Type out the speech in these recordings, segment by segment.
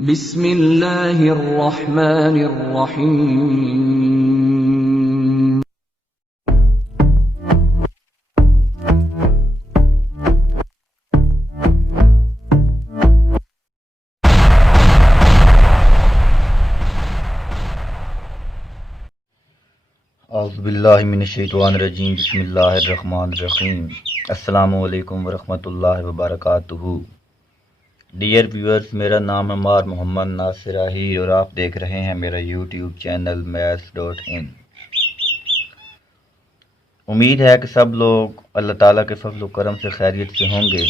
बिस्मिल्लाहिर्रहमानिर्रहीम। औज़ुबिल्लाहिमिनश्शैतानिर्रजीम बिस्मिल्लाहिर्रहमानिर्रहीम। अस्सलामु अलैकुम वरहमतुल्लाहि वबरकातुहू। डियर व्यूअर्स, मेरा नाम है मार मोहम्मद नासिर आहिर और आप देख रहे हैं मेरा यूट्यूब चैनल maths.in। उम्मीद है कि सब लोग अल्लाह ताला के फज़ल व करम से खैरियत से होंगे।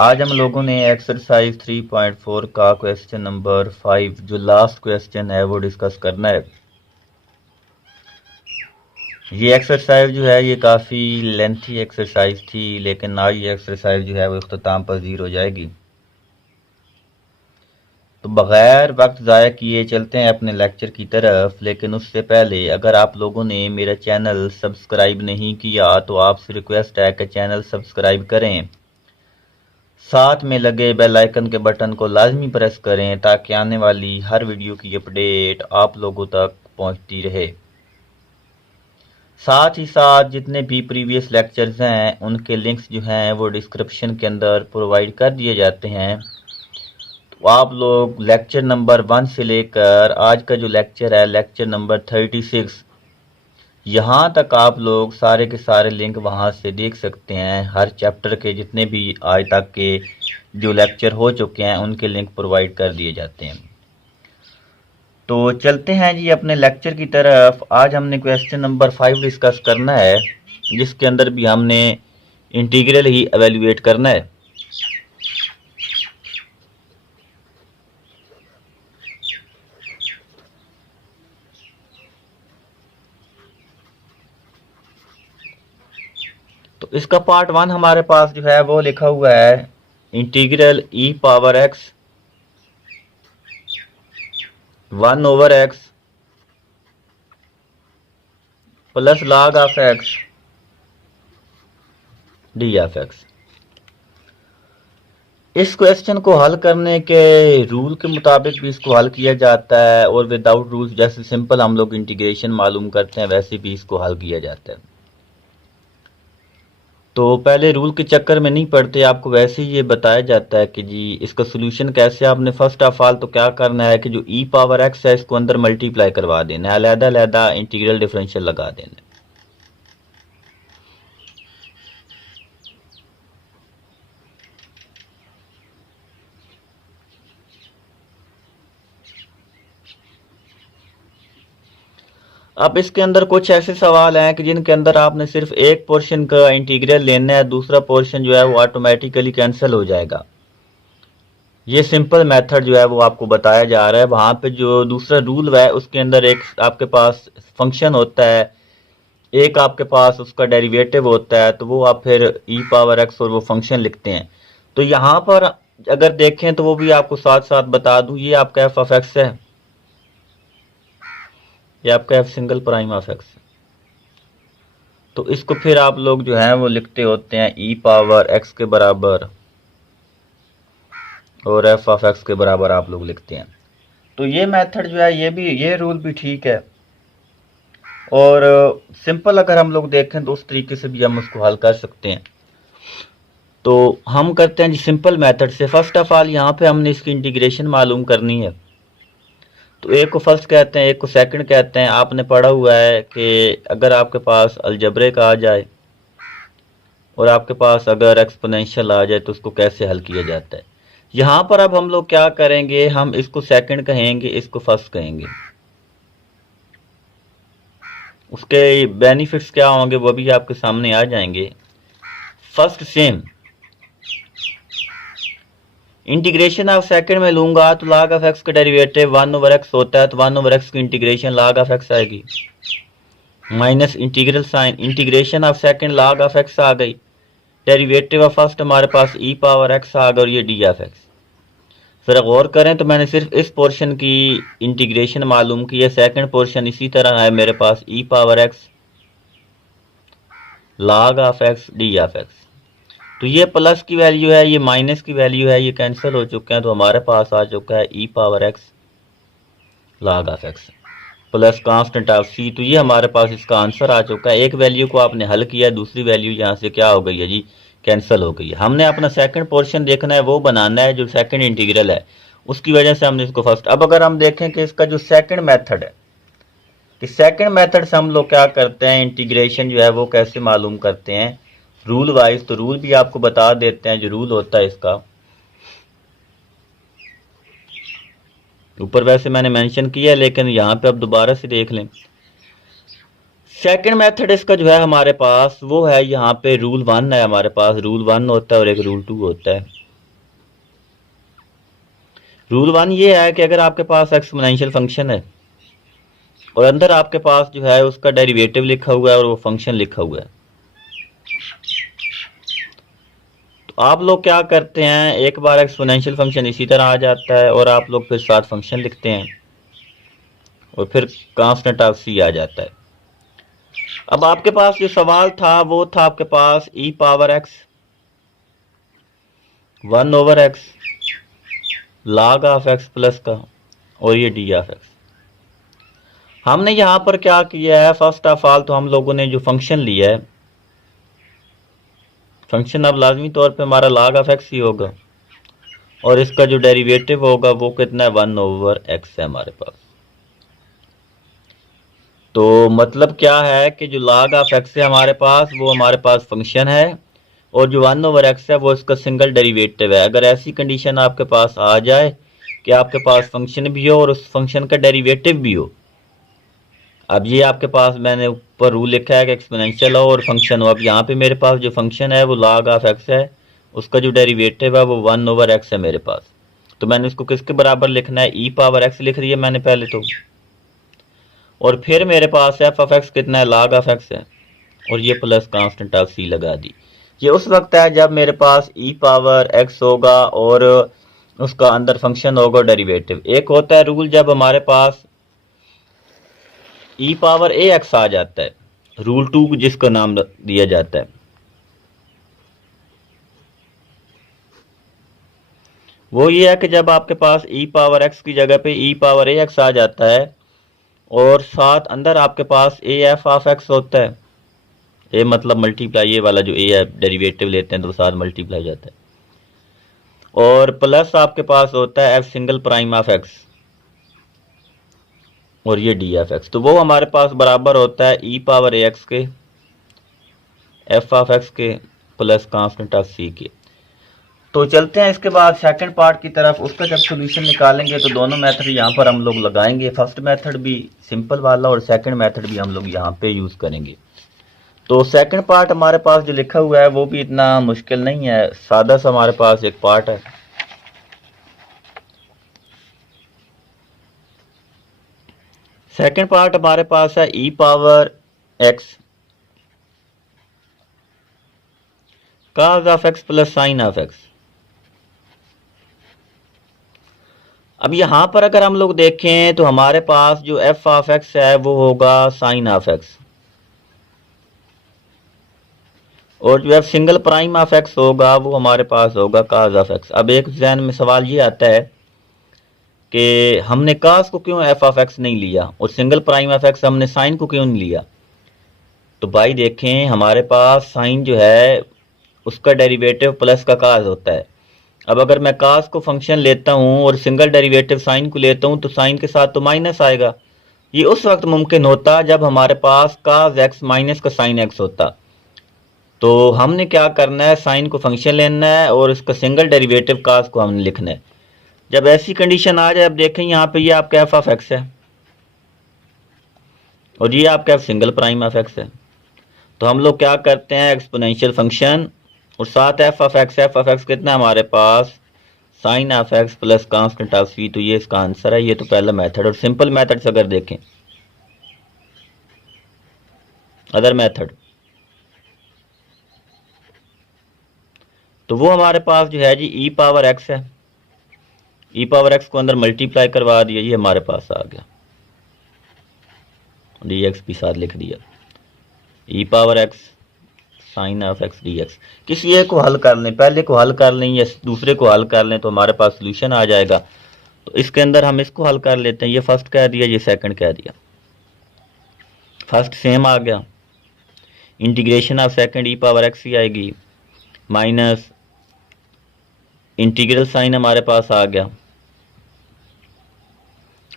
आज हम लोगों ने एक्सरसाइज 3.4 का क्वेश्चन नंबर 5 जो लास्ट क्वेश्चन है वो डिस्कस करना है। ये एक्सरसाइज जो है ये काफ़ी लेंथी एक्सरसाइज थी, लेकिन आज ये एक्सरसाइज जो है वो इख्तिताम पज़ीर हो जाएगी। तो बग़ैर वक्त ज़ाया किए चलते हैं अपने लेक्चर की तरफ। लेकिन उससे पहले अगर आप लोगों ने मेरा चैनल सब्सक्राइब नहीं किया तो आपसे रिक्वेस्ट है कि चैनल सब्सक्राइब करें, साथ में लगे बेल आइकन के बटन को लाजमी प्रेस करें ताकि आने वाली हर वीडियो की अपडेट आप लोगों तक पहुंचती रहे। साथ ही साथ जितने भी प्रीवियस लेक्चर्स हैं उनके लिंक्स जो हैं वो डिस्क्रिप्शन के अंदर प्रोवाइड कर दिए जाते हैं। तो आप लोग लेक्चर नंबर 1 से लेकर आज का जो लेक्चर है लेक्चर नंबर 36 यहाँ तक आप लोग सारे के सारे लिंक वहाँ से देख सकते हैं। हर चैप्टर के जितने भी आज तक के जो लेक्चर हो चुके हैं उनके लिंक प्रोवाइड कर दिए जाते हैं। तो चलते हैं जी अपने लेक्चर की तरफ। आज हमने क्वेश्चन नंबर 5 डिस्कस करना है, जिसके अंदर भी हमने इंटीग्रल ही एवेल्युएट करना है। तो इसका पार्ट 1 हमारे पास जो है वो लिखा हुआ है integral e power x 1/x plus log of x D of x। इस क्वेश्चन को हल करने के रूल के मुताबिक भी इसको हल किया जाता है और विदाउट रूल्स जैसे सिंपल हम लोग इंटीग्रेशन मालूम करते हैं वैसे भी इसको हल किया जाता है। तो पहले रूल के चक्कर में नहीं पड़ते, आपको वैसे ही ये बताया जाता है कि जी इसका सोल्यूशन कैसे। आपने फर्स्ट ऑफ ऑल तो क्या करना है कि जो e पावर x है इसको अंदर मल्टीप्लाई करवा देना है, अलग-अलग इंटीग्रल डिफरेंशियल लगा देना है। अब इसके अंदर कुछ ऐसे सवाल हैं कि जिनके अंदर आपने सिर्फ एक पोर्शन का इंटीग्रल लेना है, दूसरा पोर्शन जो है वो ऑटोमेटिकली कैंसिल हो जाएगा। ये सिंपल मेथड जो है वो आपको बताया जा रहा है। वहाँ पे जो दूसरा रूल है उसके अंदर एक आपके पास फंक्शन होता है, एक आपके पास उसका डेरिवेटिव होता है, तो वो आप फिर e पावर x और वो फंक्शन लिखते हैं। तो यहाँ पर अगर देखें तो वो भी आपको साथ साथ बता दूं, ये आपका f ऑफ x है, ये आपका f single prime of x। तो इसको फिर आप लोग जो है वो लिखते होते हैं e पावर x के बराबर और f ऑफ x के बराबर आप लोग लिखते हैं। तो ये मेथड जो है ये रूल भी ठीक है। और सिंपल अगर हम लोग देखें तो उस तरीके से भी हम उसको हल कर सकते हैं। तो हम करते हैं जी सिंपल मेथड से। फर्स्ट ऑफ ऑल यहाँ पे हमने इसकी इंटीग्रेशन मालूम करनी है। तो एक को फर्स्ट कहते हैं, एक को सेकंड कहते हैं। आपने पढ़ा हुआ है कि अगर आपके पास अलजबरे का आ जाए और आपके पास अगर एक्सपोनेंशियल आ जाए तो उसको कैसे हल किया जाता है। यहाँ पर अब हम लोग क्या करेंगे, हम इसको सेकंड कहेंगे, इसको फर्स्ट कहेंगे। उसके बेनिफिट्स क्या होंगे वो भी आपके सामने आ जाएंगे। First same integration of second में लूंगा तो log ऑफ x का डेरिवेटिव 1/x होता है, तो 1/x की इंटीग्रेशन log ऑफ x आएगी minus integral sine integration of second log of x आ गई, डेरिवेटिव ऑफ फर्स्ट हमारे पास e पावर x आ गई और ये d ऑफ x। फिर गौर करें तो मैंने सिर्फ इस पोर्शन की इंटीग्रेशन मालूम की है, सेकंड पोर्शन इसी तरह है मेरे पास e power x log of x d of x। तो ये प्लस की वैल्यू है, ये माइनस की वैल्यू है, ये कैंसिल हो चुके हैं। तो हमारे पास आ चुका है e power x log of x plus constant of c. तो ये हमारे पास इसका आंसर आ चुका है। एक वैल्यू को आपने हल किया, दूसरी वैल्यू यहाँ से क्या हो गई है जी, कैंसिल हो गई है। हमने अपना सेकंड पोर्शन देखना है, वो बनाना है जो सेकंड इंटीग्रल है, उसकी वजह से हमने इसको फर्स्ट। अब अगर हम देखें कि इसका जो सेकंड मेथड है, कि सेकंड मेथड से हम लोग क्या करते हैं, इंटीग्रेशन जो है वो कैसे मालूम करते हैं रूल वाइज। तो रूल भी आपको बता देते हैं, जो रूल होता है इसका ऊपर वैसे मैंने मेंशन किया है, लेकिन यहाँ पे अब दोबारा से देख लें। सेकंड मेथड इसका जो है हमारे पास वो है, यहाँ पे रूल 1 है, हमारे पास रूल 1 होता है और एक रूल 2 होता है। रूल 1 ये है कि अगर आपके पास एक्सपोनेंशियल फंक्शन है और अंदर आपके पास जो है उसका डेरिवेटिव लिखा हुआ है और वो फंक्शन लिखा हुआ है, तो आप लोग क्या करते हैं, एक बार एक्सपोनेंशियल फंक्शन इसी तरह आ जाता है और आप लोग फिर साथ फंक्शन लिखते हैं और फिर कांस्टेंट ऑफ सी आ जाता है। अब आपके पास जो सवाल था वो था आपके पास e power x 1 over x log of x plus का और ये डी ऑफ एक्स। हमने यहां पर क्या किया है, फर्स्ट ऑफ ऑल तो हम लोगों ने जो फंक्शन लिया है, फंक्शन अब लाजमी तौर पे हमारा log ऑफ एक्स ही होगा और इसका जो डेरिवेटिव होगा वो कितना है 1 ओवर एक्स है हमारे पास। तो मतलब क्या है कि जो log ऑफ एक्स है हमारे पास, वो हमारे पास फंक्शन है और जो 1 ओवर एक्स है वो इसका सिंगल डेरिवेटिव है। अगर ऐसी कंडीशन आपके पास आ जाए कि आपके पास फंक्शन भी हो और उस फंक्शन का डेरिवेटिव भी हो, अब ये आपके पास मैंने ऊपर रूल लिखा है कि एक्सपोनेंशियल हो और फंक्शन हो। अब यहाँ पे मेरे पास जो फंक्शन है वो log ऑफ एक्स है, उसका जो डेरिवेटिव है वो 1 ओवर एक्स है मेरे पास। तो मैंने इसको किसके बराबर लिखना है, ई पावर एक्स लिख दिया मैंने पहले तो, और फिर मेरे पास एफ ऑफ एक्स कितना है, log ऑफ एक्स है, और ये प्लस कांस्टेंट ऑफ सी लगा दी। ये उस वक्त है जब मेरे पास ई पावर एक्स होगा और उसका अंदर फंक्शन होगा डेरिवेटिव। एक होता है रूल जब हमारे पास ई पावर ए एक्स आ जाता है, रूल 2 जिसका नाम दिया जाता है, वो ये है कि जब आपके पास ई पावर एक्स की जगह पे ई पावर ए एक्स आ जाता है और साथ अंदर आपके पास ए एफ ऑफ एक्स होता है, ए मतलब मल्टीप्लाई, ये वाला जो ए है डेरिवेटिव लेते हैं तो साथ मल्टीप्लाई जाता है, और प्लस आपके पास होता है F single prime of x और ये डी एफ एक्स। तो वो हमारे पास बराबर होता है ई पावर ए एक्स के एफ ऑफ एक्स के प्लस कांस्टेंट ऑफ सी के। तो चलते हैं इसके बाद सेकंड पार्ट की तरफ। उसका जब सोल्यूशन निकालेंगे तो दोनों मेथड यहाँ पर हम लोग लगाएंगे, फर्स्ट मेथड भी सिंपल वाला और सेकंड मेथड भी हम लोग यहाँ पे यूज करेंगे। तो सेकंड पार्ट हमारे पास जो लिखा हुआ है वो भी इतना मुश्किल नहीं है, सादा सा हमारे पास एक पार्ट है। सेकंड पार्ट हमारे पास है e power x cos of x plus sine of x. अब यहां पर अगर हम लोग देखें तो हमारे पास जो एफ ऑफ एक्स है वो होगा साइन ऑफ एक्स और जो F single prime of x होगा वो हमारे पास होगा cos ऑफ एक्स। अब एक जहन में सवाल ये आता है कि हमने cos को क्यों एफ ऑफ एक्स नहीं लिया और सिंगल प्राइम ऑफ एक्स हमने साइन को क्यों नहीं लिया। तो भाई देखें हमारे पास साइन जो है उसका डेरिवेटिव प्लस का cos होता है। अब अगर मैं cos को फंक्शन लेता हूं और सिंगल डेरिवेटिव साइन को लेता हूं तो साइन के साथ तो माइनस आएगा। ये उस वक्त मुमकिन होता जब हमारे पास cos x माइनस का साइन x होता। तो हमने क्या करना है, साइन को फंक्शन लेना है और इसका सिंगल डेरिवेटिव cos को हमने लिखना है। जब ऐसी कंडीशन आ जाए, अब देखें यहाँ पे ये आपका एफ ऑफ एक्स है और ये आपका F single prime of x है। तो हम लोग क्या करते हैं, एक्सपोनेंशियल फंक्शन और साथ एफ ऑफ एक्स कितना है हमारे पास, sine of x plus constant of c. तो ये इसका आंसर है। ये तो पहला मेथड। और सिंपल मेथड से अगर देखें, अदर मेथड, तो वो हमारे पास जो है जी ई पावर एक्स है, ई पावर एक्स को अंदर मल्टीप्लाई करवा दिया, ये हमारे पास आ गया, डी एक्स भी साथ लिख दिया, e power x sine of x d x. किसी एक को हल कर लें, पहले को हल कर लें या दूसरे को हल कर लें तो हमारे पास सोल्यूशन आ जाएगा। तो इसके अंदर हम इसको हल कर लेते हैं। ये फर्स्ट कह दिया, ये सेकंड कह दिया। फर्स्ट सेम आ गया, integration of second e power x ही आएगी, माइनस इंटीग्रल साइन हमारे पास आ गया।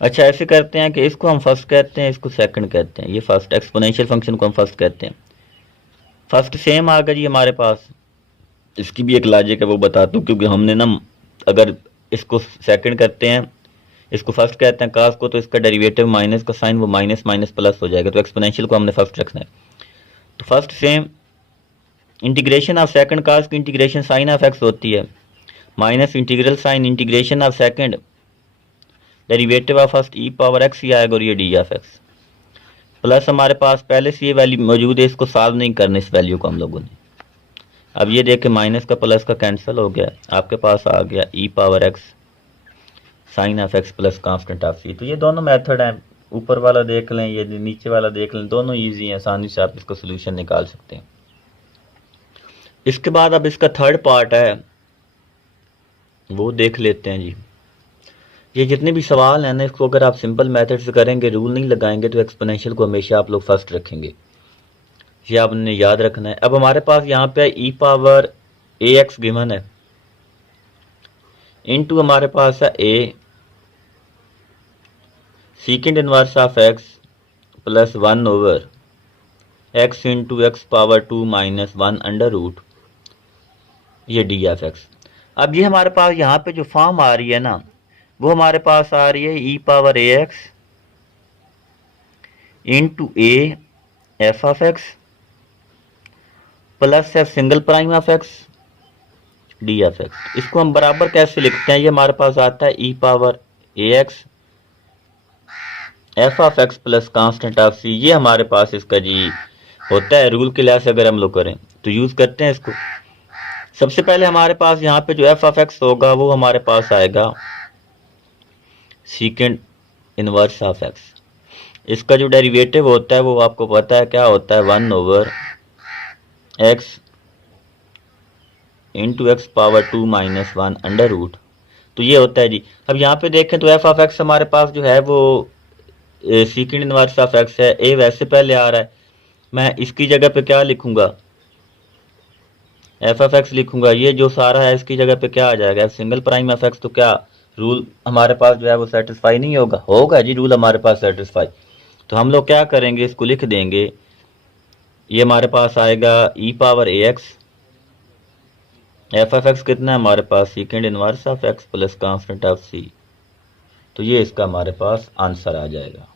अच्छा ऐसे करते हैं कि इसको हम फर्स्ट कहते हैं, इसको सेकंड कहते हैं। ये फर्स्ट एक्सपोनेंशियल फंक्शन को हम फर्स्ट कहते हैं। फर्स्ट सेम आ गया जी हमारे पास। इसकी भी एक लॉजिक है, वो बताता हूँ, क्योंकि हमने ना अगर इसको सेकंड करते हैं, इसको फर्स्ट कहते हैं कास को, तो इसका डेरिवेटिव माइनस का साइन वो माइनस माइनस प्लस हो जाएगा। तो एक्सपोनेंशियल को हमने फर्स्ट रखना है। तो first same integration of second cos की इंटीग्रेशन साइन ऑफ एक्स होती है, minus integral sine integration of second derivative of first e power x ही आएगा, और ये डी ऑफ एक्स प्लस हमारे पास पहले से ये वैल्यू मौजूद है, इसको सॉल्व नहीं करना इस वैल्यू को हम लोगों ने। अब ये देख के माइनस का प्लस का कैंसिल हो गया, आपके पास आ गया e power x sine of x plus constant of c. तो ये दोनों मेथड हैं, ऊपर वाला देख लें, ये नीचे वाला देख लें, दोनों ईजी हैं, आसानी से आप इसका सोल्यूशन निकाल सकते हैं। इसके बाद अब इसका थर्ड पार्ट है, वो देख लेते हैं जी। ये जितने भी सवाल हैं ना, इसको अगर आप सिंपल मेथड से करेंगे, रूल नहीं लगाएंगे, तो एक्सपोनेंशियल को हमेशा आप लोग फर्स्ट रखेंगे। ये आपने याद रखना है। अब हमारे पास यहाँ पे e power a x given है, इनटू हमारे पास है a secant inverse of x plus 1 over x into x power 2 minus 1 under root, ये डी ऑफ एक्स। अब ये हमारे पास यहाँ पे जो फॉर्म आ रही है ना, वो हमारे पास आ रही है e power a x into a f of x plus f single prime of x d of x. इसको हम बराबर कैसे लिखते हैं? ये हमारे पास आता है e power a x f of x plus constant of c. ये हमारे पास इसका जी होता है, रूल के लिहाज से अगर हम लोग करें तो यूज करते हैं इसको। सबसे पहले हमारे पास यहाँ पे जो एफ ऑफ एक्स होगा वो हमारे पास आएगा सीकेंड इनवर्स ऑफ एक्स। इसका जो डेरिवेटिव होता है वो आपको पता है क्या होता है, 1 over x into x power 2 minus 1 under root. तो ये होता है जी। अब यहाँ पे देखें तो एफ ऑफ एक्स हमारे पास जो है वो सीकेंड इनवर्स ऑफ एक्स है। ए वैसे पहले आ रहा है, मैं इसकी जगह पे क्या लिखूंगा, एफ ऑफ एक्स लिखूंगा। ये जो सारा है इसकी जगह पे क्या आ जाएगा, सिंगल प्राइम ऑफ एक्स। तो क्या रूल हमारे पास जो है वो सेटिस्फाई नहीं होगा? होगा जी, रूल हमारे पास सेटिस्फाई। तो हम लोग क्या करेंगे, इसको लिख देंगे। ये हमारे पास आएगा e power a x, f of x कितना है हमारे पास, secant inverse of x plus constant of c. तो ये इसका हमारे पास आंसर आ जाएगा।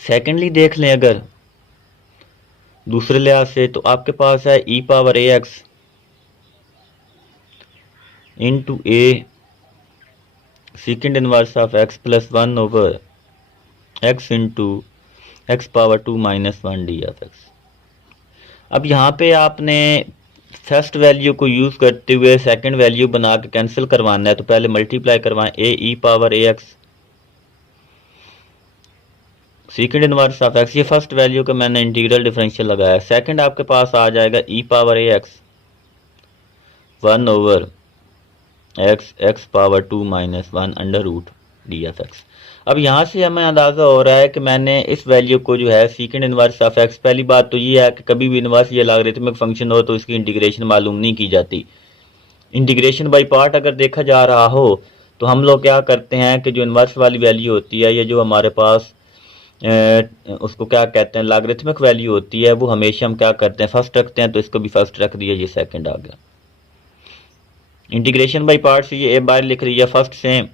सेकेंडली देख लें अगर दूसरे लिहाज से, तो आपके पास है e power a x into a secant inverse of x plus 1 over x into x power 2 minus 1 d of x. अब यहाँ पे आपने फर्स्ट वैल्यू को यूज करते हुए सेकंड वैल्यू बना के कैंसिल करवाना है। तो पहले मल्टीप्लाई करवाएं, a e power a x secant inverse of x. ये फर्स्ट वैल्यू का मैंने इंटीग्रल डिफरेंशियल लगाया। सेकंड आपके पास आ जाएगा e power a x 1 over x x power 2 minus 1 under root d of x. अब यहाँ से हमें अंदाज़ा हो रहा है कि मैंने इस वैल्यू को जो है सीकेंड इनवर्स ऑफ एक्स, पहली बात तो ये है कि कभी भी इनवर्स ये लॉगरिथमिक फंक्शन हो तो इसकी इंटीग्रेशन मालूम नहीं की जाती। इंटीग्रेशन बाई पार्ट अगर देखा जा रहा हो तो हम लोग क्या करते हैं कि जो इनवर्स वाली वैल्यू होती है, ये जो हमारे पास उसको क्या कहते हैं, लॉगरिथमिक वैल्यू होती है, वो हमेशा हम क्या करते हैं, फर्स्ट रखते हैं। तो इसको भी फर्स्ट रख दिया, ये सेकंड आ गया। इंटीग्रेशन बाई पार्ट से ये ए बार लिख रही है first same.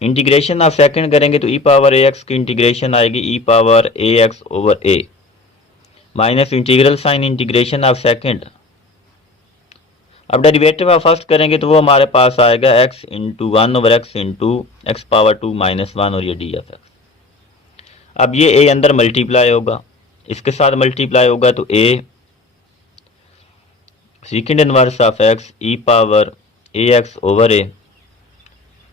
Integration of second करेंगे तो ई पावर ए एक्स की इंटीग्रेशन आएगी e power a x over a minus integral sine integration of second. अब डेरिवेटिव ऑफ फर्स्ट करेंगे तो वो हमारे पास आएगा x into 1 over x into x power 2 minus 1 और ये डी ऑफ एक्स। अब ये ए अंदर मल्टीप्लाई होगा, इसके साथ मल्टीप्लाई होगा तो a secant inverse of x e power a x over a,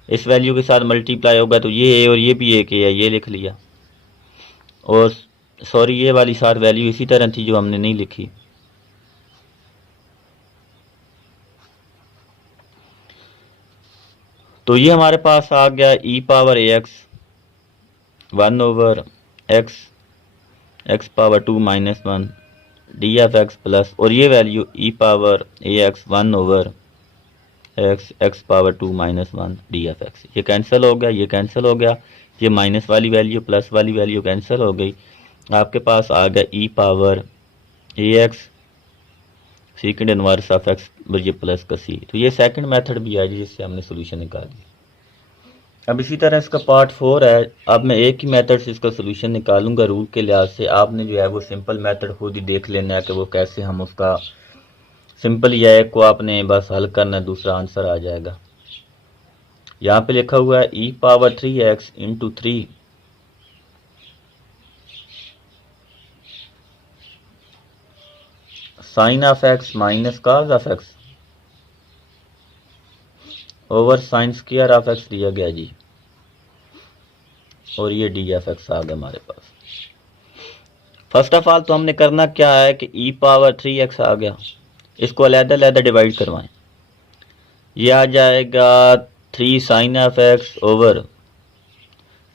इस वैल्यू के साथ मल्टीप्लाई होगा तो ये ए और ये भी एक है, ये लिख लिया। और सॉरी ये वाली सार वैल्यू इसी तरह थी जो हमने नहीं लिखी। तो ये हमारे पास आ गया e power a x 1/x x power 2 minus 1 d f x plus, और ये value E power a x 1/x x power 2 minus 1 d f x. ये कैंसिल हो गया, ये कैंसिल हो गया, ये माइनस वाली वैल्यू प्लस वाली वैल्यू कैंसिल हो गई। आपके पास आ गया e power a x second inverse of x ये प्लस का सी। तो ये सेकंड मेथड भी है जिससे हमने सोल्यूशन निकाल दिया। अब इसी तरह इसका पार्ट 4 है। अब मैं एक ही मेथड से इसका सोल्यूशन निकालूंगा रूल के लिहाज से। आपने जो है वो सिंपल मेथड खुद ही देख लेना है कि वो कैसे हम उसका सिंपल ही है, को आपने बस हल करना है, दूसरा आंसर आ जाएगा। यहाँ पे लिखा हुआ है e power 3x into 3 sine of x minus cos of x over sine square of x दिया गया जी, और ये डी एफ एक्स आ गया हमारे पास। फर्स्ट ऑफ ऑल तो हमने करना क्या है कि ई पावर 3x आ गया, इसको अलग-अलग डिवाइड करवाएं। ये आ जाएगा 3 sine of x over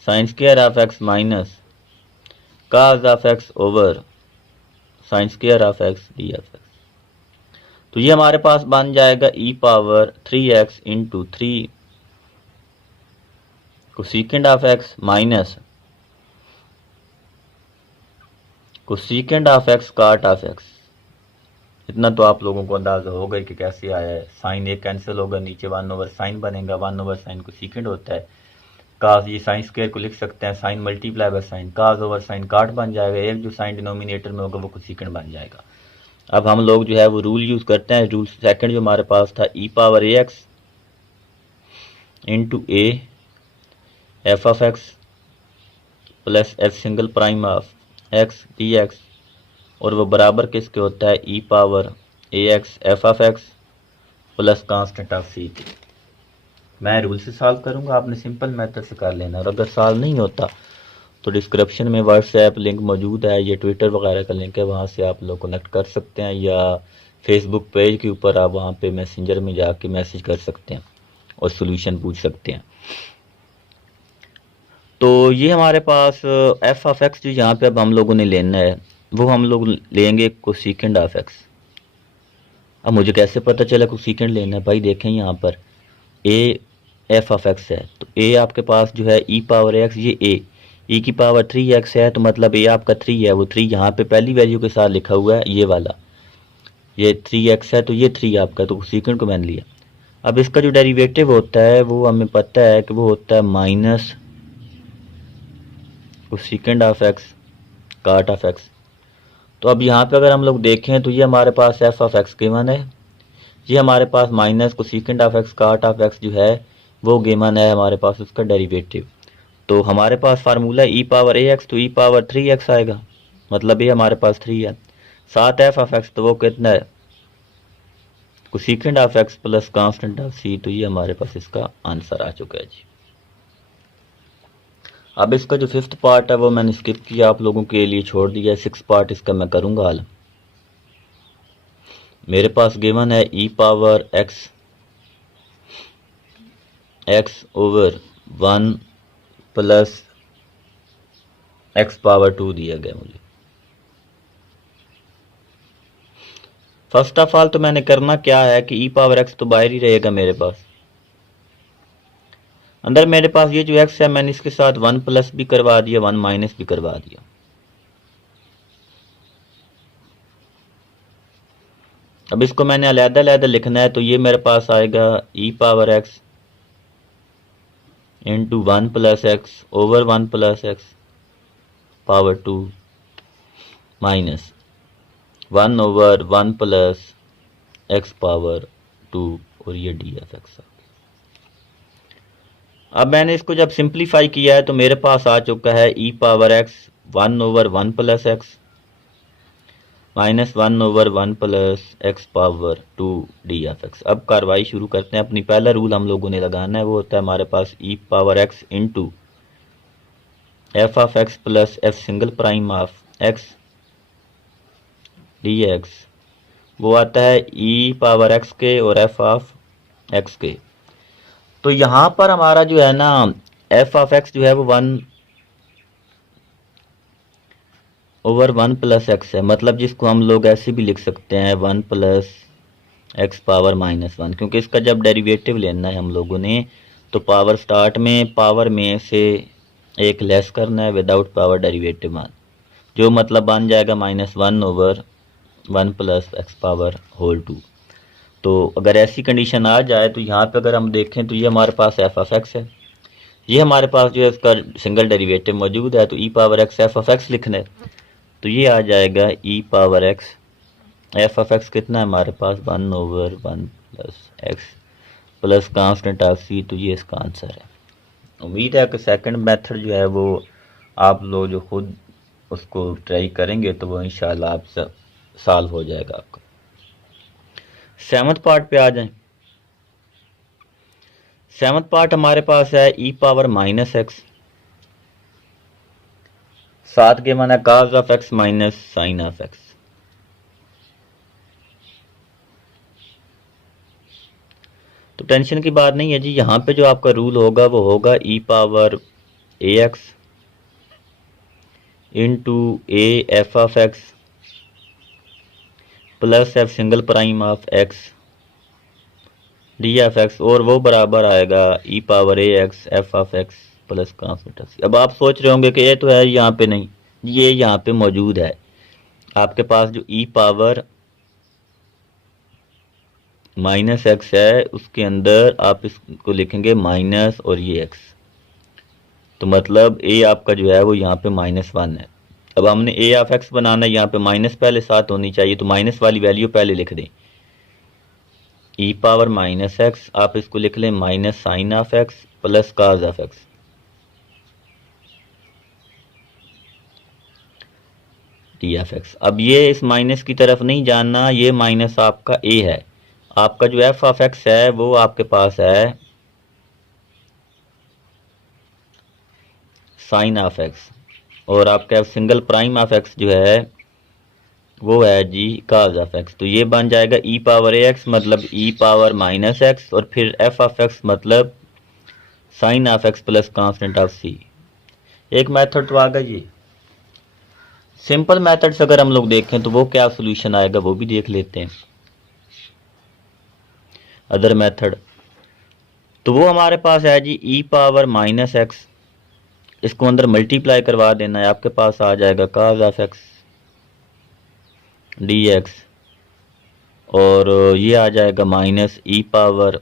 sine square of x minus cos of x over sine square of x d f x. तो ये हमारे पास बन जाएगा e power 3x into 3 cosecant of x minus cosecant of x cot of x. इतना तो आप लोगों को अंदाजा हो गया कि कैसे आया है। साइन एक कैंसिल होगा, नीचे 1/sin बनेगा, 1/sin कोसेकेंड होता है। काज ये साइन स्क्वायर को लिख सकते हैं sine multiply by sine, cos over sine cot बन जाएगा, एक जो साइन डिनोमिनेटर में होगा वो कोसेकेंड बन जाएगा। अब हम लोग जो है वो रूल यूज करते हैं। रूल सेकंड जो हमारे पास था e power a x into a f of x plus f single prime of x d x, और वो बराबर किसके होता है e power a x f of x plus constant of c. मैं रूल से सॉल्व करूंगा, आपने सिंपल मेथड से कर लेना। और अगर सॉल्व नहीं होता तो डिस्क्रिप्शन में व्हाट्सएप लिंक मौजूद है, ये ट्विटर वगैरह का लिंक है, वहाँ से आप लोग कनेक्ट कर सकते हैं, या फेसबुक पेज के ऊपर आप वहाँ पे मैसेंजर में जाके मैसेज कर सकते हैं और सोल्यूशन पूछ सकते हैं। तो ये हमारे पास एफ ऑफ एक्स जो यहाँ पे अब हम लोगों ने लेना है वो हम लोग लेंगे कोसेकेंड ऑफ एक्स। अब मुझे कैसे पता चला कोसेकेंड लेना है भाई? देखें यहाँ पर ए एफ ऑफ एक्स है, तो ए आपके पास जो है ई पावर एक्स, ये ए की पावर 3x है, तो मतलब ए आपका 3 है, वो 3 यहाँ पे पहली वैल्यू के साथ लिखा हुआ है, ये वाला ये 3x है, तो ये 3 आपका, तो कोसेकेंड को मैंने लिया। अब इसका जो डेरिवेटिव होता है वो हमें पता है कि वो होता है minus cosecant of x cot of x. तो अब यहाँ पे अगर हम लोग देखें तो ये हमारे पास एफ ऑफ एक्स गिवन है, ये हमारे पास minus cosecant of x cot of x जो है वो गिवन है हमारे पास उसका डेरिवेटिव। तो हमारे पास formula E power a x, तो ई पावर 3x आएगा, मतलब ये हमारे पास 3 है। साथ एफ ऑफ एक्स तो वो कितना है cosecant of x plus constant of c, तो ये हमारे पास इसका आंसर आ चुका है जी। अब इसका जो 5th पार्ट है वो मैंने स्किप किया, आप लोगों के लिए छोड़ दिया। 6th पार्ट इसका मैं करूँगा हल। मेरे पास गिवन है e power x over 1 plus x power 2 दिया गया मुझे। फर्स्ट ऑफ ऑल तो मैंने करना क्या है कि ई पावर एक्स तो बाहर ही रहेगा मेरे पास, अंदर मेरे पास ये जो एक्स है मैंने इसके साथ 1 प्लस भी करवा दिया, 1 माइनस भी करवा दिया। अब इसको मैंने अलग-अलग लिखना है, तो ये मेरे पास आएगा e power x into 1 plus x over 1 plus x power 2 minus 1 over 1 plus x power 2, और ये डी एफ एक्स। अब मैंने इसको जब सिंप्लीफाई किया है तो मेरे पास आ चुका है e power x 1 over 1 plus x minus 1 over 1 plus x power 2 d f x. अब कार्रवाई शुरू करते हैं अपनी। पहला रूल हम लोगों ने लगाना है, वो होता है हमारे पास e power x into f of x plus f single prime of x d x वो आता है ई पावर एक्स के और एफ ऑफ एक्स के। तो यहाँ पर हमारा जो है ना एफ ऑफ एक्स जो है वो 1/1 प्लस एक्स है, मतलब जिसको हम लोग ऐसे भी लिख सकते हैं 1 प्लस एक्स पावर -1, क्योंकि इसका जब डेरिवेटिव लेना है हम लोगों ने तो पावर स्टार्ट में पावर में से एक लेस करना है विदाउट पावर डेरिवेटिव मान, जो मतलब बन जाएगा -1/1 प्लस एक्स पावर होल 2। तो अगर ऐसी कंडीशन आ जाए तो यहाँ पे अगर हम देखें तो ये हमारे पास एफ ऑफ एक्स है, ये हमारे पास जो है इसका सिंगल डेरिवेटिव मौजूद है, तो e power x f of x लिखना है तो ये आ जाएगा e power x f of x कितना है हमारे पास 1/1 plus x plus constant of c, तो ये इसका आंसर है। उम्मीद है कि सेकंड मेथड जो है वो आप लोग जो खुद उसको ट्राई करेंगे तो वो इंशाल्लाह आप सॉल्व हो जाएगा आपका। सेवंथ पार्ट पे आ जाएं। सेवंथ पार्ट हमारे पास है ई पावर -एक्स, साथ के माना cos of x minus sine of x. तो टेंशन की बात नहीं है जी, यहाँ पे जो आपका रूल होगा वो होगा e power a x into a f of x plus f single prime of x d f x, और वो बराबर आएगा e power a x f of x plus constant of c. अब आप सोच रहे होंगे कि ये तो है यहाँ पे नहीं, ये यहाँ पे मौजूद है आपके पास जो ई पावर -एक्स है उसके अंदर आप इसको लिखेंगे माइनस और ये एक्स, तो मतलब ए आपका जो है वो यहाँ पे -1 है। अब हमने ए ऑफ एक्स बनाना है, यहाँ पे माइनस पहले साथ होनी चाहिए, तो माइनस वाली वैल्यू पहले लिख दें। ई पावर -एक्स आप इसको लिख लें minus sine of x plus cos of x. D f x, अब ये इस माइनस की तरफ नहीं जानना, ये माइनस आपका ए है, आपका जो एफ ऑफ एक्स है वो आपके पास है साइन ऑफ एक्स, और आपका सिंगल प्राइम ऑफ एक्स जो है वो है जी काज ऑफ एक्स। तो ये बन जाएगा ई पावर ए एक्स मतलब ई पावर -एक्स और फिर एफ ऑफ एक्स मतलब sine of x plus constant of c. एक मेथड तो आ गया जी। सिंपल मेथड्स अगर हम लोग देखें तो वो क्या सोल्यूशन आएगा वो भी देख लेते हैं। अदर मेथड तो वो हमारे पास है जी ई पावर -एक्स, इसको अंदर मल्टीप्लाई करवा देना है, आपके पास आ जाएगा cos of x d x, और ये आ जाएगा minus e power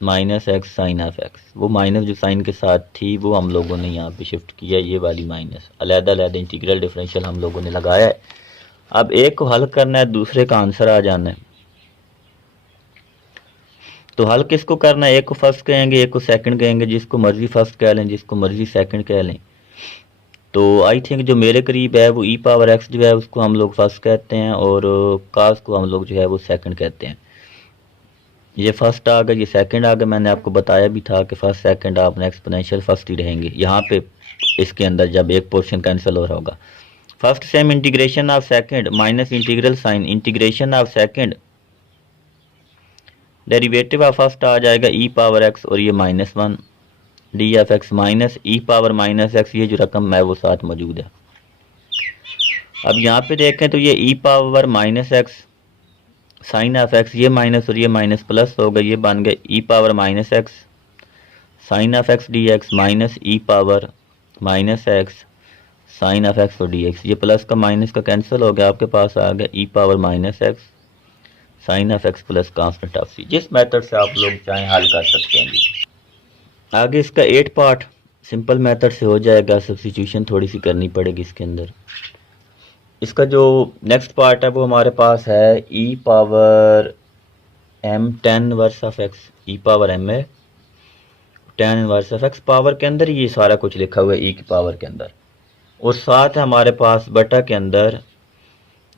-x sine of x. वो माइनस जो साइन के साथ थी वो हम लोगों ने यहाँ पे शिफ्ट किया, ये वाली माइनस अलग-अलग इंटीग्रल डिफरेंशियल हम लोगों ने लगाया है। अब एक को हल करना है, दूसरे का आंसर आ जाना है। तो हल किसको करना है, एक को फर्स्ट कहेंगे एक को सेकंड कहेंगे, जिसको मर्जी फर्स्ट कह लें जिसको मर्जी सेकंड कह लें। तो आई थिंक जो मेरे करीब है वो ई पावर एक्स जो है उसको हम लोग फर्स्ट कहते हैं और काज को हम लोग जो है वो सेकंड कहते हैं। ये फर्स्ट आ गया, ये सेकंड आ गया। मैंने आपको बताया भी था कि फर्स्ट सेकंड आपने एक्सपोनेंशियल फर्स्ट ही रहेंगे यहाँ पे इसके अंदर जब एक पोर्शन कैंसिल हो रहा होगा। First same integration of second minus integral sine integration of second, derivative of first आ जाएगा ई पावर एक्स और ये -1 d f x minus e power -x, ये जो रकम है वो साथ मौजूद है। अब यहाँ पे देखें तो ये e power -x sine of x, ये माइनस और ये माइनस प्लस हो गया, ये बन गया e power -x sine of x d x minus e power -x sine of x और डी एक्स, ये प्लस का माइनस का कैंसिल हो गया, आपके पास आ गया e power -x sine of x plus constant of c. जिस मेथड से आप लोग चाहें हल कर सकते हैं। आगे इसका 8 पार्ट सिंपल मेथड से हो जाएगा, सब्स्टिट्यूशन थोड़ी सी करनी पड़ेगी इसके अंदर। इसका जो नेक्स्ट पार्ट है वो हमारे पास है e power m tan inverse of x, e power m है tan inverse of x, power के अंदर ये सारा कुछ लिखा हुआ है ई की पावर के अंदर, और साथ है हमारे पास बटा के अंदर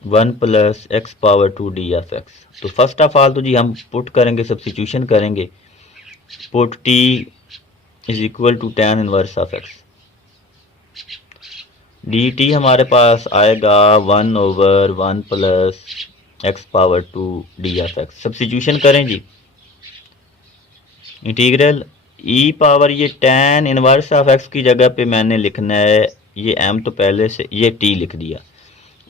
1 plus x power 2 d f x. तो फर्स्ट ऑफ ऑल तो जी हम पुट करेंगे, सब्स्टिट्यूशन करेंगे, put t is equal to tan inverse of x, d t हमारे पास आएगा 1/1 plus x power 2 d f x. Substitution करें जी, इंटीग्रल ई पावर ये tan इनवर्स ऑफ एक्स की जगह पे मैंने लिखना है ये m तो पहले से ये t लिख दिया,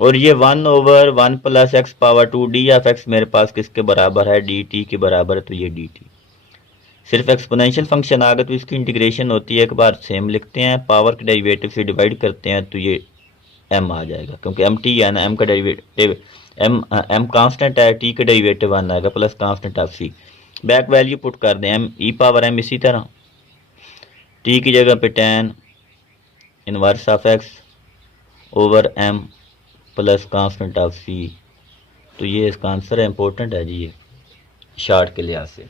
और ये 1/1 plus x power 2 d f x मेरे पास किसके बराबर है, डी टी के बराबर है, तो ये डी टी। सिर्फ एक्सपोनेंशियल फंक्शन आ गया तो इसकी इंटीग्रेशन होती है, एक बार सेम लिखते हैं, पावर के डेरिवेटिव से डिवाइड करते हैं तो ये m आ जाएगा, क्योंकि एम टी है ना, m का डेरिवेटिव m कांस्टेंट है, t का डेरिवेटिव 1 आएगा plus constant of c। Back value put कर दें m ई पावर m, इसी तरह t की जगह पे tan inverse of x over m plus constant of c। तो ये इसका आंसर है, इंपॉर्टेंट है जी ये शार्ट के लिहाज से।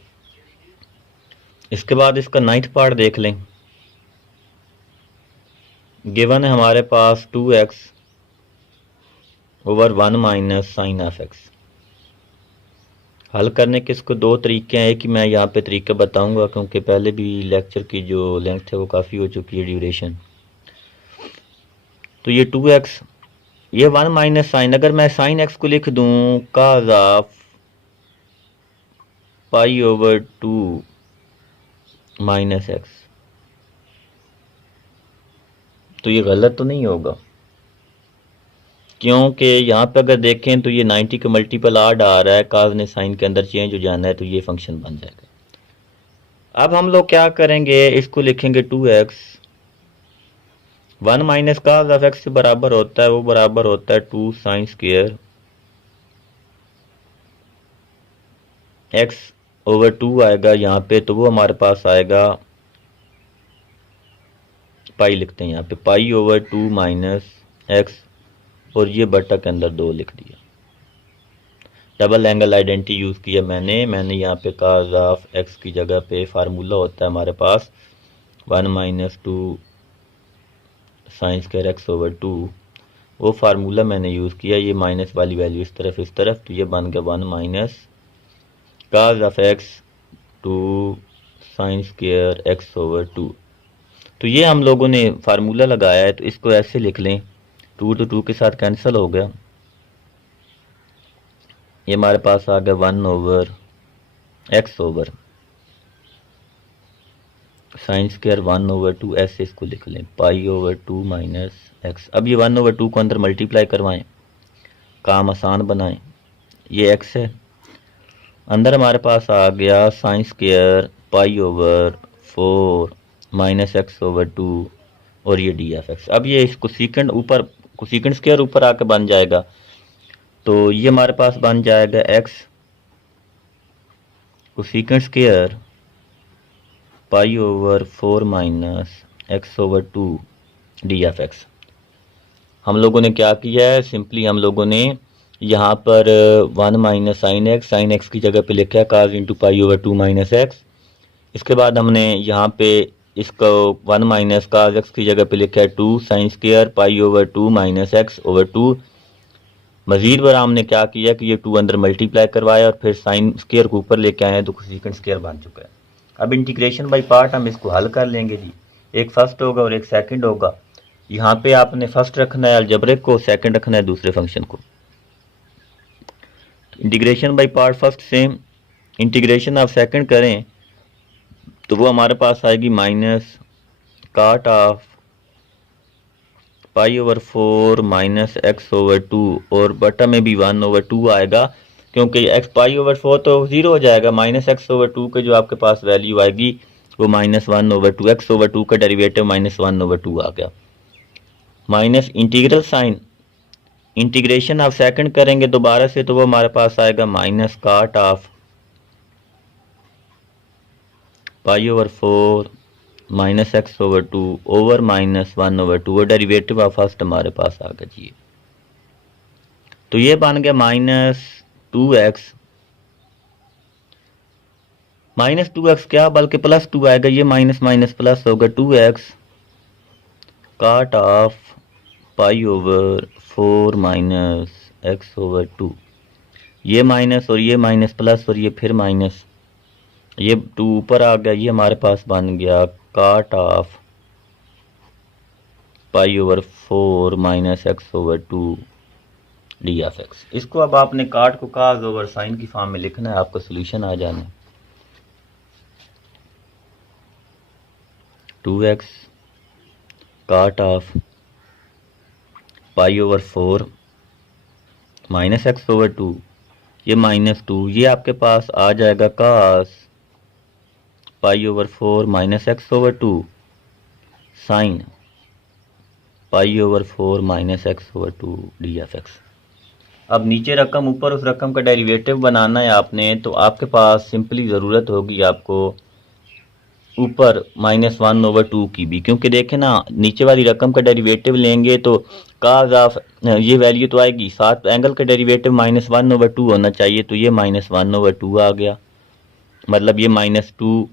इसके बाद इसका 9th पार्ट देख लें। गिवन है हमारे पास 2x over 1 minus sine of x। हल करने के इसको दो तरीके हैं, एक ही मैं यहाँ पे तरीका बताऊंगा क्योंकि पहले भी लेक्चर की जो लेंथ है वो काफ़ी हो चुकी है, ड्यूरेशन। तो ये 2x, ये 1 माइनस साइन, अगर मैं साइन x को लिख दूँ cos of pi over 2 minus x, तो ये गलत तो नहीं होगा, क्योंकि यहाँ पे अगर देखें तो ये 90 का मल्टीपल आड आ रहा है, काज ने साइन के अंदर चेंज हो जाना है, तो ये फंक्शन बन जाएगा। अब हम लोग क्या करेंगे, इसको लिखेंगे 2x 1 minus cause of x से बराबर होता है, वो बराबर होता है 2 साइन स्क्वायर x ओवर 2 आएगा यहाँ पे, तो वो हमारे पास आएगा पाई, लिखते हैं यहाँ पे पाई ओवर 2 माइनस एक्स, और ये बटा के अंदर 2 लिख दिया। डबल एंगल आइडेंटिटी यूज़ किया मैंने यहाँ पे काज ऑफ एक्स की जगह पे फार्मूला होता है हमारे पास 1 minus 2 sine square x over 2, वो फार्मूला मैंने यूज़ किया, ये माइनस वाली वैल्यू इस तरफ, तो ये बन गया 1 minus cause of x 2 sine square x over 2। तो ये हम लोगों ने फार्मूला लगाया है, तो इसको ऐसे लिख लें, 2 तो 2 के साथ कैंसिल हो गया, ये हमारे पास आ गया 1 over x over sine square 1 over 2, ऐसे इसको लिख लें पाई ओवर 2 माइनस एक्स। अब ये 1 ओवर 2 को अंदर मल्टीप्लाई करवाएं, काम आसान बनाएं, ये एक्स है, अंदर हमारे पास आ गया sine square pi over 4 minus x over 2, और ये डी एफ एक्स। अब ये इसको सीकेंड ऊपर कोसेकेंड स्क्वायर ऊपर आके बन जाएगा, तो ये हमारे पास बन जाएगा x cosecant square pi over 4 minus x over 2 d f x. हम लोगों ने क्या किया है, सिंपली हम लोगों ने यहाँ पर 1 माइनस साइन एक्स की जगह पे लिखा है cos into pi over 2 minus x. इसके बाद हमने यहाँ पे इसको 1 माइनस काज एक्स की जगह पे लिखा है 2 sine square pi over 2 minus x over 2। मजीद बार हमने क्या किया कि ये 2 अंदर मल्टीप्लाई करवाया और फिर साइन स्क्वायर को ऊपर लेके आए, तो कोसेकेंड स्क्वायर बन चुका है। अब इंटीग्रेशन बाय पार्ट हम इसको हल कर लेंगे जी, एक फर्स्ट होगा और एक सेकंड होगा। यहाँ पे आपने फर्स्ट रखना है अलजेब्रिक को, सेकंड रखना है दूसरे फंक्शन को। Integration by part first same, integration आप सेकंड करें तो वो हमारे पास आएगी माइनस काट of pi over 4 minus x over 2, और बटा में भी 1 ओवर 2 आएगा, क्योंकि एक्स पाई ओवर 4 तो 0 हो जाएगा, माइनस एक्स ओवर 2 के जो आपके पास वैल्यू आएगी वो माइनस 1 ओवर 2, एक्स ओवर 2 का डेरिवेटिव माइनस 1 ओवर 2 आ गया। माइनस इंटीग्रल साइन, इंटीग्रेशन आप सेकंड करेंगे दोबारा से, तो वो हमारे पास आएगा माइनस काट of pi over 4 minus x over 2 over minus 1 over 2, और डेरिवेटिव ऑफ फर्स्ट हमारे पास आ गया जी। तो ये बन गया माइनस 2x, माइनस 2x क्या बल्कि प्लस 2 आएगा, ये माइनस माइनस प्लस होगा 2x काट of pi over 4 minus x over 2, ये माइनस और ये माइनस प्लस और ये फिर माइनस, ये 2 ऊपर आ गया, ये हमारे पास बन गया cot of π/4 minus x/2 d of x. इसको अब आपने काट को काज ओवर साइन की फॉर्म में लिखना है, आपका सोल्यूशन आ जाना है 2x काट ऑफ π/4 माइनस x/2, ये -2, ये आपके पास आ जाएगा cos π/4 minus x/2 sine π/4 minus x/2 d of x. अब नीचे रकम ऊपर उस रकम का डेरिवेटिव बनाना है आपने, तो आपके पास सिंपली ज़रूरत होगी आपको ऊपर -1/2 की भी, क्योंकि देखें ना नीचे वाली रकम का डेरिवेटिव लेंगे तो काज ऑफ ये वैल्यू तो आएगी, साथ एंगल का डेरिवेटिव -1/2 होना चाहिए, तो ये -1/2 आ गया, मतलब ये -2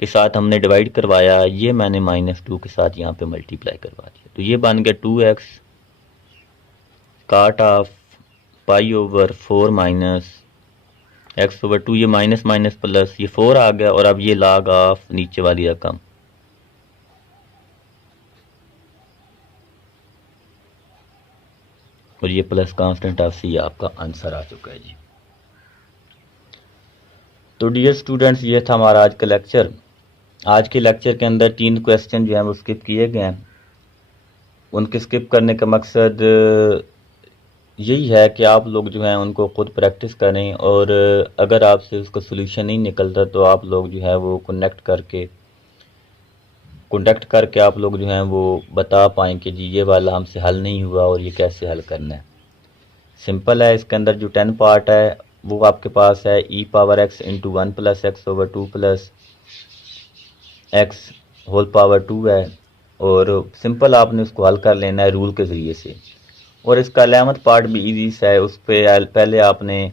के साथ हमने डिवाइड करवाया, ये मैंने -2 के साथ यहाँ पे मल्टीप्लाई करवा दिया, तो ये बन गया 2x काट ऑफ π/4 माइनस x/2, ये माइनस माइनस प्लस, ये 4 आ गया, और अब ये log ऑफ नीचे वाली रकम, और ये प्लस कांस्टेंट ऑफ सी, आपका आंसर आ चुका है जी। तो डियर स्टूडेंट्स, ये था हमारा आज का लेक्चर। आज के लेक्चर के अंदर 3 क्वेश्चन जो हैं वो स्किप किए गए हैं। उनके स्किप करने का मकसद यही है कि आप लोग जो हैं उनको खुद प्रैक्टिस करें, और अगर आपसे उसका सोल्यूशन नहीं निकलता तो आप लोग जो है वो कॉन्टेक्ट करके आप लोग जो हैं वो बता पाएँ कि जी ये वाला हमसे हल नहीं हुआ और ये कैसे हल करना है। सिंपल है, इसके अंदर जो 10 पार्ट है वो आपके पास है e⁻x × 1 + x/2 + x whole power 2 है, और सिंपल आपने उसको हल कर लेना है रूल के ज़रिए से। और इसका 11th पार्ट भी इजी सा है, उस पर पहले आपने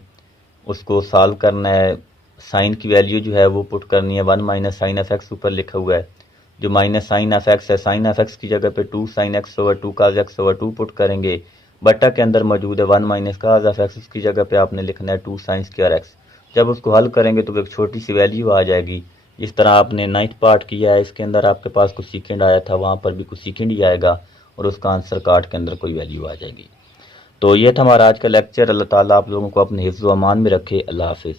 उसको सॉल्व करना है। साइन की वैल्यू जो है वो पुट करनी है, 1 - sin of x ऊपर लिखा हुआ है, जो -sin of x है, sin of x की जगह पे 2 sin x/2 cos x/2 put करेंगे। बटा के अंदर मौजूद है 1 - cos of x, उसकी जगह पे आपने लिखना है 2 sin square x। जब उसको हल करेंगे तो एक छोटी सी वैल्यू आ जाएगी। इस तरह आपने 9th पार्ट किया है, इसके अंदर आपके पास कुछ सेकंड आया था, वहाँ पर भी कुछ सेकंड ही आएगा, और उसका आंसर काट के अंदर कोई वैल्यू आ जाएगी। तो ये था हमारा आज का लेक्चर। अल्लाह ताला आप लोगों को अपने हिफ्ज़ व अमान में रखे। अल्लाह हाफिज़।